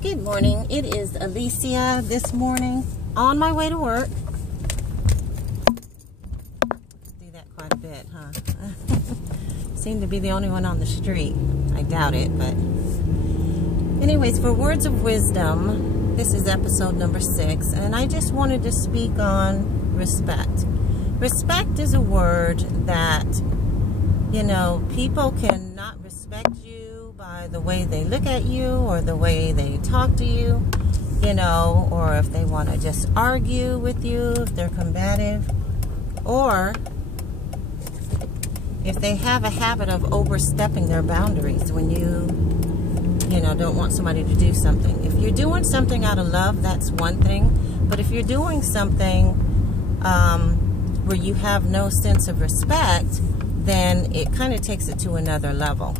Good morning. It is Alicia this morning on my way to work. Do that quite a bit, huh? Seem to be the only one on the street. I doubt it, but anyways, for words of wisdom, this is episode number 6, and I just wanted to speak on respect. Respect is a word that, you know, people cannot respect you by the way they look at you or the way they talk to you, you know, or if they want to just argue with you, if they're combative, or if they have a habit of overstepping their boundaries when you know, don't want somebody to do something. If you're doing something out of love, that's one thing, but if you're doing something where you have no sense of respect, then it kind of takes it to another level.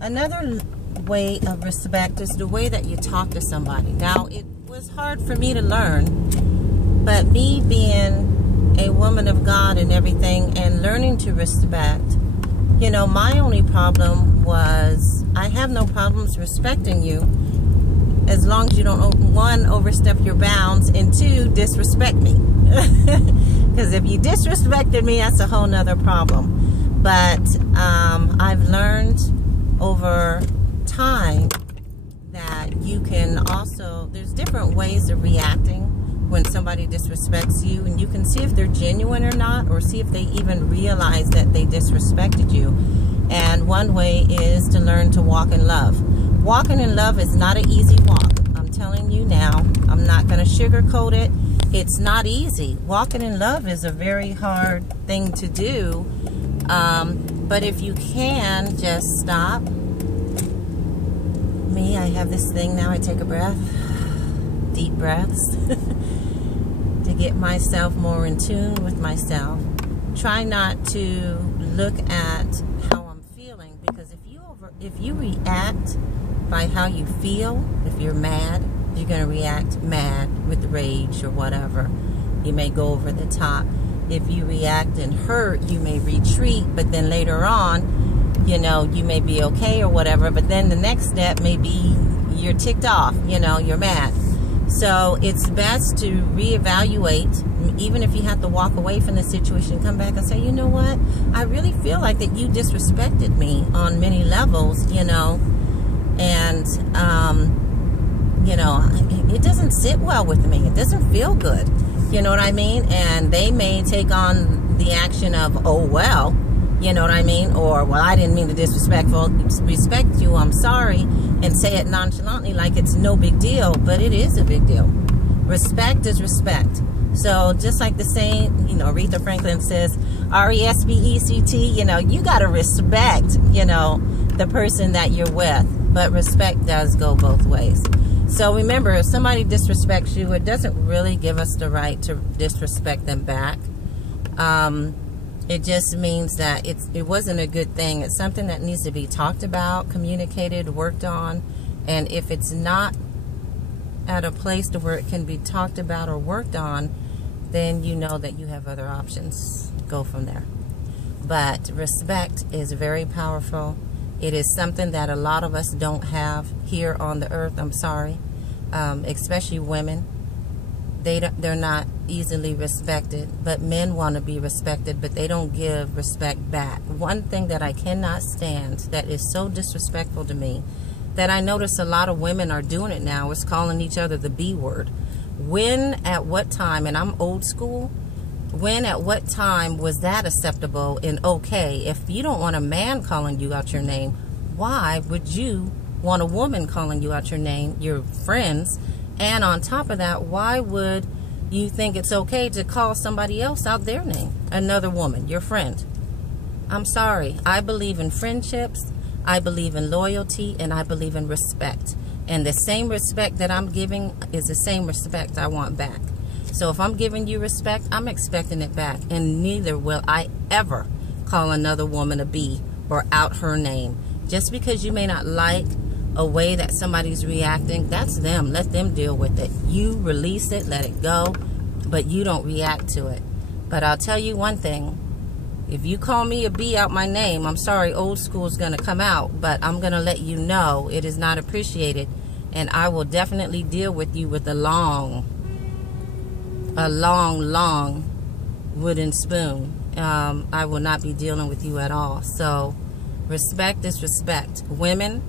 Another way of respect is the way that you talk to somebody. Now, it was hard for me to learn, but me being a woman of God and everything and learning to respect, you know, my only problem was I have no problems respecting you as long as you don't, one, overstep your bounds, and two, disrespect me. Because if you disrespected me, that's a whole nother problem. But I've learned over time that you can also, there's different ways of reacting when somebody disrespects you, and you can see if they're genuine or not, or see if they even realize that they disrespected you. And one way is to learn to walk in love. Walking in love is not an easy walk. I'm telling you now. I'm not going to sugarcoat it. It's not easy. Walking in love is a very hard thing to do. But if you can just stop. Me, I have this thing now. I take a breath, deep breaths, to get myself more in tune with myself. Try not to look at how I'm feeling, because if you react by how you feel, if you're mad, you're going to react mad with rage or whatever. You may go over the top. If you react and hurt, you may retreat, but then later on, you know, you may be okay or whatever, but then the next step may be you're ticked off, you know, you're mad. So it's best to reevaluate, even if you have to walk away from the situation, come back and say, you know what, I really feel like that you disrespected me on many levels, you know, and, you know, it doesn't sit well with me. It doesn't feel good. You know what I mean? And they may take on the action of, oh, well, you know what I mean? Or, well, I didn't mean to respect you, I'm sorry, and say it nonchalantly like it's no big deal, but it is a big deal. Respect is respect. So just like the saying, you know, Aretha Franklin says, R-E-S-P-E-C-T, you know, you got to respect, you know, the person that you're with. But respect does go both ways. So remember, if somebody disrespects you, it doesn't really give us the right to disrespect them back. It just means that it wasn't a good thing. It's something that needs to be talked about, communicated, worked on. And if it's not at a place to where it can be talked about or worked on, then you know that you have other options. Go from there. But respect is very powerful. It is something that a lot of us don't have here on the earth. I'm sorry. Especially women. They're not easily respected. But men want to be respected, but they don't give respect back. One thing that I cannot stand that is so disrespectful to me, that I notice a lot of women are doing it now, is calling each other the B word. When, at what time, and I'm old school, when, at what time was that acceptable and okay? If you don't want a man calling you out your name, why would you want a woman calling you out your name, your friends? And on top of that, why would you think it's okay to call somebody else out their name? Another woman, your friend. I'm sorry. I believe in friendships, I believe in loyalty, and I believe in respect. And the same respect that I'm giving is the same respect I want back. So if I'm giving you respect, I'm expecting it back. And neither will I ever call another woman a B or out her name. Just because you may not like a way that somebody's reacting, that's them. Let them deal with it. You release it, let it go, but you don't react to it. But I'll tell you one thing. If you call me a B out my name, I'm sorry, old school is going to come out, but I'm going to let you know it is not appreciated. And I will definitely deal with you with a long wooden spoon. I will not be dealing with you at all. So respect is respect. Women,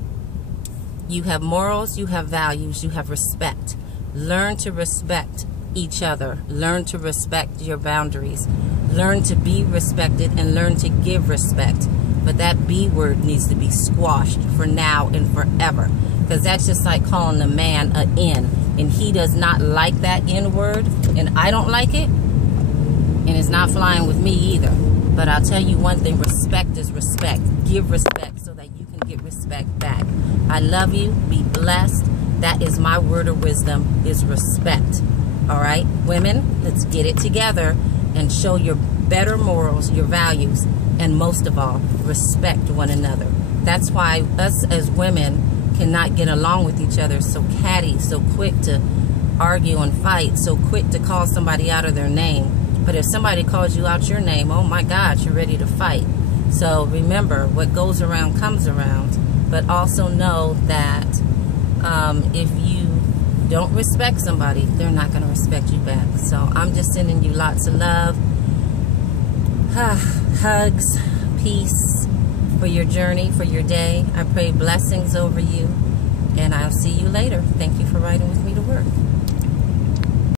you have morals, you have values, you have respect. Learn to respect each other. Learn to respect your boundaries. Learn to be respected and learn to give respect. But that B word needs to be squashed for now and forever. Because that's just like calling a man a N. And he does not like that N word. And I don't like it. And it's not flying with me either. But I'll tell you one thing. Respect is respect. Give respect so that you can get respect back. I love you. Be blessed. That is my word of wisdom, is respect. All right? Women, let's get it together and show your better morals, your values, and most of all, respect one another. That's why us as women cannot get along with each other. So catty, so quick to argue and fight, so quick to call somebody out of their name. But if somebody calls you out your name, oh my God, you're ready to fight. So remember, what goes around comes around. But also know that if you don't respect somebody, they're not going to respect you back. So I'm just sending you lots of love, hugs, peace for your journey, for your day. I pray blessings over you, and I'll see you later. Thank you for riding with me to work.